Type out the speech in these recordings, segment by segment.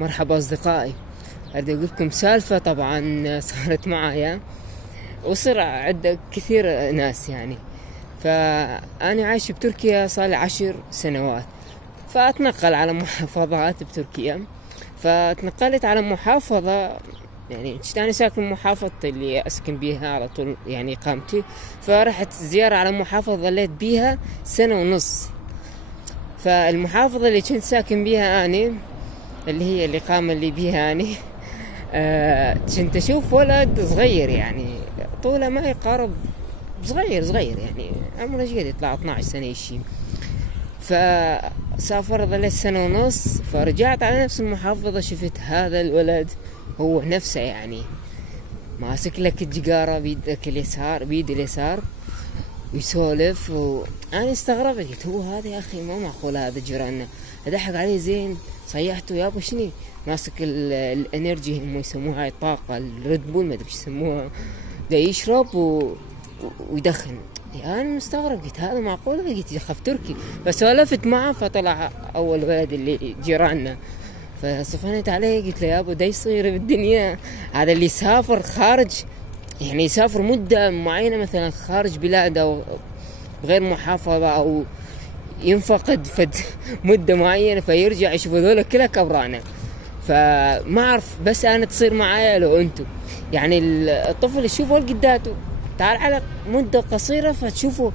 مرحبا أصدقائي. أريد أقول لكم سالفة طبعا صارت معايا وصار عند كثير ناس يعني. فأنا عايش بتركيا صار لي 10 سنوات، فأتنقل على محافظات بتركيا. فتنقلت على محافظة يعني أنا ساكن محافظة اللي أسكن بيها على طول يعني إقامتي، فرحت زيارة على محافظة ظليت بيها 1.5 سنة. فالمحافظة اللي كنت ساكن بيها أنا اللي هي الإقامة اللي بيها أنا كنت أشوف ولد صغير يعني طوله ما يقارب، صغير يعني عمره قد يطلع 12 سنة يشي. فسافر ظليت 1.5 سنة، فرجعت على نفس المحافظة شفت هذا الولد هو نفسه يعني ماسك لك الجيجارة بيد اليسار ويسولف. وأنا استغربت قلت هو هذا يا أخي ما معقول هذا جيراننا. أضحك عليه زين صيحته يابا شني ماسك الانرجي هم يسموها هاي الطاقة الريد بول ما ادري ايش يسموها، دا يشرب ويدخن. يعني انا مستغرب قلت هذا معقول؟ قلت يخاف تركي. فسولفت معه فطلع اول ولد اللي جيراننا، فصفنت عليه قلت له يابا دا يصير بالدنيا هذا اللي يسافر خارج يعني يسافر مدة معينة مثلا خارج بلاد او غير محافظة او ينفقد فد مدة معينة فيرجع يشوف ذولا كلها كبرانة. فما أعرف بس أنا تصير معايا لو أنتو يعني الطفل يشوفه لقداته تعال على مدة قصيرة فتشوفه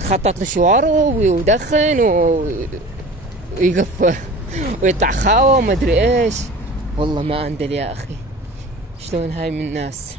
خطط لشواره ويدخن ويقف ويطلع خاوة وما أدري إيش. والله ما أندل يا أخي شلون هاي من الناس.